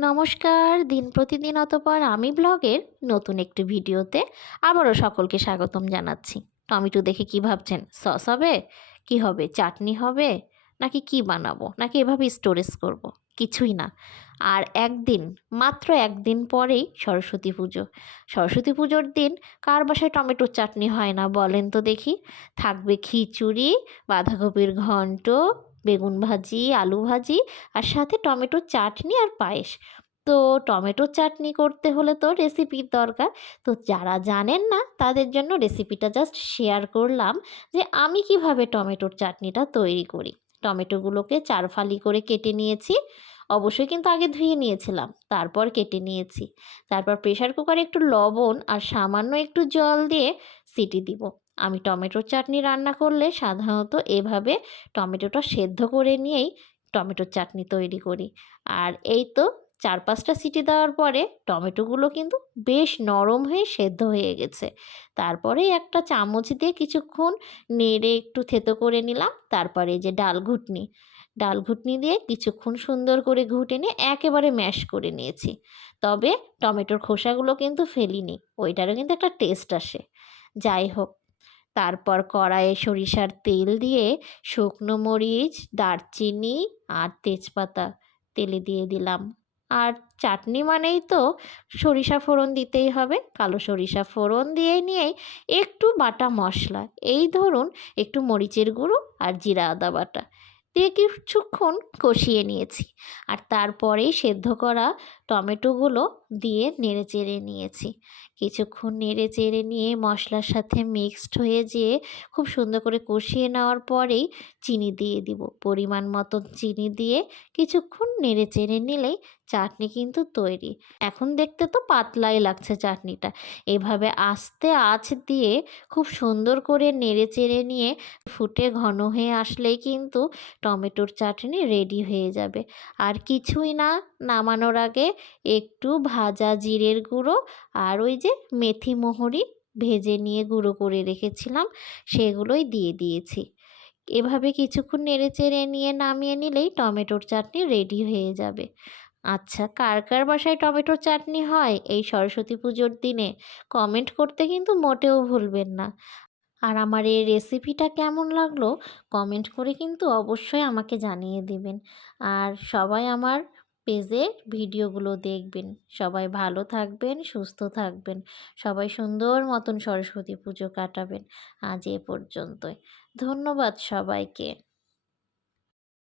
নমস্কার। দিন প্রতিদিন অতঃপর আমি ব্লগের নতুন একটি ভিডিওতে আবারও সকলকে স্বাগতম জানাচ্ছি। টমেটো দেখে কি ভাবছেন? সস হবে? কি হবে? চাটনি হবে? নাকি কি বানাবো? নাকি এভাবেই স্টোরেজ করব? কিছুই না। আর একদিন, মাত্র একদিন পরেই সরস্বতী পুজো। সরস্বতী পুজোর দিন কার বাসায় টমেটোর চাটনি হয় না বলেন তো দেখি? থাকবে খিচুড়ি, বাঁধাকপির ঘন্ট, বেগুন ভাজি, আলু ভাজি আর সাথে টমেটোর চাটনি আর পায়েস। তো টমেটোর চাটনি করতে হলে তো রেসিপির দরকার। তো যারা জানেন না তাদের জন্য রেসিপিটা জাস্ট শেয়ার করলাম যে আমি কিভাবে টমেটোর চাটনিটা তৈরি করি। টমেটোগুলোকে ৪ ফালি করে কেটে নিয়েছি। অবশ্যই কিন্তু আগে ধুয়ে নিয়েছিলাম। তারপর কেটে নিয়েছি। তারপর প্রেশার কুকারে একটু লবণ আর সামান্য একটু জল দিয়ে সিটি দিব। আমি টমেটোর চাটনি রান্না করলে সাধারণত এভাবে টমেটোটা সেদ্ধ করে নিয়েই টমেটোর চাটনি তৈরি করি। আর এই তো ৪-৫টা সিটি দেওয়ার পরে টমেটোগুলো কিন্তু বেশ নরম হয়ে সেদ্ধ হয়ে গেছে। তারপরে একটা চামচ দিয়ে কিছুক্ষণ নেড়ে একটু থেতো করে নিলাম। তারপরে এই যে ডাল ঘুটনি, ডাল ঘুটনি দিয়ে কিছুক্ষণ সুন্দর করে ঘুটে নিয়ে একেবারে ম্যাশ করে নিয়েছি। তবে টমেটোর খোসাগুলো কিন্তু ফেলিনি। ওইটারও কিন্তু একটা টেস্ট আসে। যাই হোক, তারপর কড়াইয়ে সরিষার তেল দিয়ে শুকনো মরিচ, দারচিনি আর তেজপাতা তেলে দিয়ে দিলাম। আর চাটনি মানেই তো সরিষা ফোড়ন দিতেই হবে। কালো সরিষা ফোড়ন দিয়ে নিয়েই একটু বাটা মশলা, এই ধরুন একটু মরিচের গুঁড়ো আর জিরা আদা বাটা দিয়ে কিছুক্ষণ কষিয়ে নিয়েছি। আর তারপরেই সেদ্ধ করা টমেটোগুলো দিয়ে নেড়েচেড়ে নিয়েছি। কিছুক্ষণ নেড়েচেড়ে নিয়ে মশলার সাথে মিক্সড হয়ে যেয়ে খুব সুন্দর করে কষিয়ে নেওয়ার পরেই চিনি দিয়ে দিব। পরিমাণ মতো চিনি দিয়ে কিছুক্ষণ নেড়েচেড়ে নিলেই চাটনি কিন্তু তৈরি। এখন দেখতে তো পাতলাই লাগছে চাটনিটা। এভাবে আস্তে আঁচ দিয়ে খুব সুন্দর করে নেড়েচেড়ে নিয়ে ফুটে ঘন হয়ে আসলেই কিন্তু টমেটোর চাটনি রেডি হয়ে যাবে। আর কিছুই না, নামানোর আগে একটু ভাজা জিরের গুঁড়ো আর ওই যে মেথি মোহরি ভেজে নিয়ে গুঁড়ো করে রেখেছিলাম সেগুলোই দিয়ে দিয়েছি। এভাবে কিছুক্ষণ নেড়েচেড়ে নিয়ে নামিয়ে নিলেই টমেটোর চাটনি রেডি হয়ে যাবে। আচ্ছা, কার কার বাসায় টমেটোর চাটনি হয় এই সরস্বতী পুজোর দিনে? কমেন্ট করতে কিন্তু মোটেও ভুলবেন না। আর আমার এই রেসিপিটা কেমন লাগলো কমেন্ট করে কিন্তু অবশ্যই আমাকে জানিয়ে দিবেন। আর সবাই আমার পেজের ভিডিওগুলো দেখবেন। সবাই ভালো থাকবেন, সুস্থ থাকবেন। সবাই সুন্দর মতন সরস্বতী পুজো কাটাবেন। আজ এ পর্যন্তই। ধন্যবাদ সবাইকে।